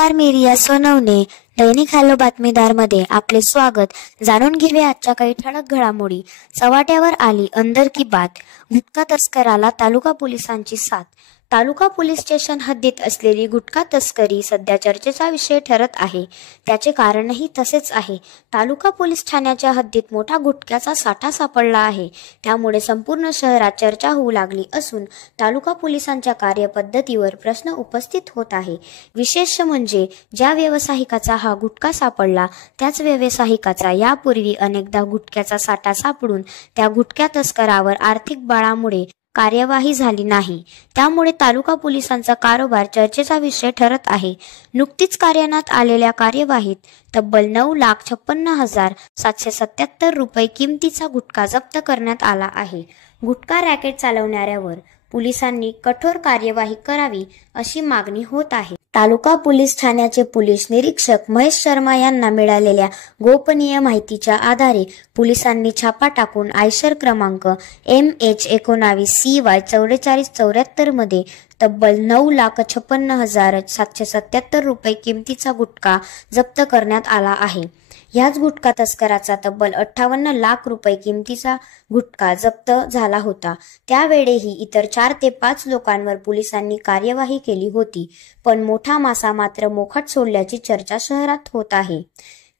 नमस्कार, मी रिया सोनवणे. दैनिक हॅलो बातमीदारमध्ये आपले स्वागत. जाणून घेऊया आजच्या काही ठळक घडामोडी. चव्हाट्यावर आली अंदर की बात. गुटखा तस्कराला तालुका पोलिसांची साथ. तालुका पोलीस स्टेशन हद्दीत असलेली गुटखा तस्करी सध्या चर्चेचा विषय ठरत आहे. त्याचे कारणही तसेच आहे. तालुका पोलीस ठाण्याच्या हद्दीत मोठा गुटख्याचा साठा सापडला आहे. त्यामुळे संपूर्ण शहरात चर्चा होऊ लागली असून तालुका पोलिसांच्या कार्यपद्धतीवर प्रश्न उपस्थित होत आहे. विशेष म्हणजे ज्या व्यावसायिकाचा हा गुटखा सापडला त्याच व्यावसायिकाचा यापूर्वी अनेकदा गुटख्याचा साठा सापडून त्या गुटखा तस्करावर आर्थिक बळामुळे कार्यवाही झाली नाही. त्यामुळे तालुका पोलिसांचा कारभार चर्चेचा विषय ठरत आहे. नुकतीच कार्यान्वित आलेल्या कार्यवाहीत तब्बल 9,56,777 रुपये किमतीचा गुटखा जप्त करण्यात आला आहे. गुटखा रॅकेट चालवणाऱ्यावर पोलिसांनी कठोर कार्यवाही करावी अशी मागणी होत आहे. तालुका पोलीस ठाण्याचे पोलीस निरीक्षक महेश शर्मा यांना मिळालेल्या गोपनीय माहितीच्या आधारे पोलिसांनी छापा टाकून आयशर क्रमांक MH19CY 4474 मध्ये तब्बल 9,56,777 रुपये किमतीचा गुटखा जप्त करण्यात आला आहे. ह्याच गुटखा तस्कराचा तब्बल 58 लाख रुपये किमतीचा गुटखा जप्त झाला होता. त्यावेळेही इतर 4 ते 5 लोकांवर पोलिसांनी कार्यवाही केली होती. पण मोठा मासा मात्र मोकाट सोडल्याची चर्चा शहरात होत आहे.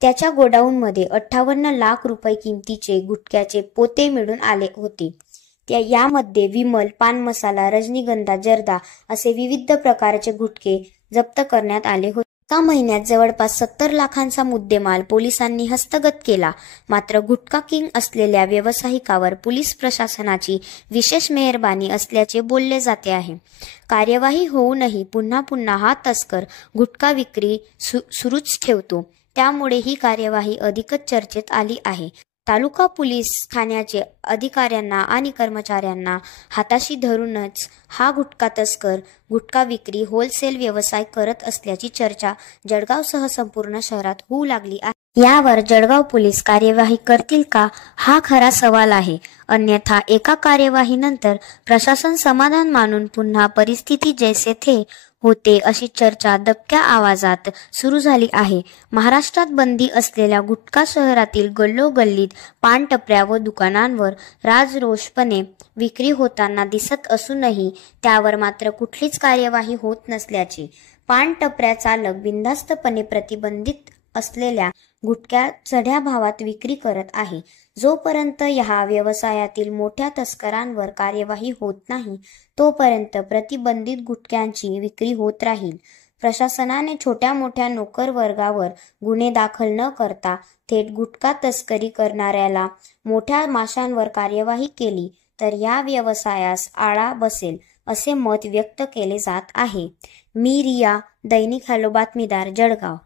त्याच्या गोडाऊनमध्ये 58 लाख रुपये किमतीचे गुटख्याचे पोते मिळून आले होते. यामध्ये विमल, पान मसाला, रजनीगंधा, जर्दा असे विविध प्रकारचे गुटखे जप्त करण्यात आले होते. एका महिन्यात जवळपास 70 लाखांचा मुद्देमाल पोलिसांनी हस्तगत केला. मात्र गुटखा किंग असलेल्या व्यावसायिकावर पोलीस प्रशासनाची विशेष मेहरबानी असल्याचे बोलले जाते आहे. कार्यवाही होऊनही पुन्हा पुन्हा हा तस्कर गुटखा विक्री सुरूच ठेवतो. त्यामुळे ही कार्यवाही अधिकच चर्चेत आली आहे. तालुका पोलीस ठाण्याचे अधिकाऱ्यांना आणि कर्मचाऱ्यांना हाताशी धरूनच हा गुटखा तस्कर गुटखा विक्री होलसेल व्यवसाय करत असल्याची चर्चा जळगावसह संपूर्ण शहरात होऊ लागली आहे. यावर जळगाव पोलीस कार्यवाही करतील का, हा खरा सवाल आहे. अन्यथा एका कार्यवाहीनंतर प्रशासन समाधान मानून पुन्हा परिस्थिती जैसे थे होते अशी चर्चा दबक्या आवाजात सुरू झाली आहे. महाराष्ट्रात बंदी असलेल्या गुटखा शहरातील गल्लोगल्लीत पानटपऱ्या व दुकानांवर राजरोषपणे विक्री होताना दिसत असूनही त्यावर मात्र कुठलीच कार्यवाही होत नसल्याचे पानटपऱ्या चालक बिनधास्तपणे प्रतिबंधित असलेल्या गुटख्या चढ्या भावात विक्री करत आहे. जोपर्यंत ह्या व्यवसायातील मोठ्या तस्करांवर कार्यवाही होत नाही तोपर्यंत प्रतिबंधित गुटख्यांची विक्री होत राहील. प्रशासनाने छोट्या मोठ्या नोकर वर्गावर गुन्हे दाखल न करता थेट गुटखा तस्करी करणाऱ्याला मोठ्या माशांवर कार्यवाही केली तर या व्यवसायास आळा बसेल असे मत व्यक्त केले जात आहे. मी रिया, दैनिक हॅलो बातमीदार, जळगाव.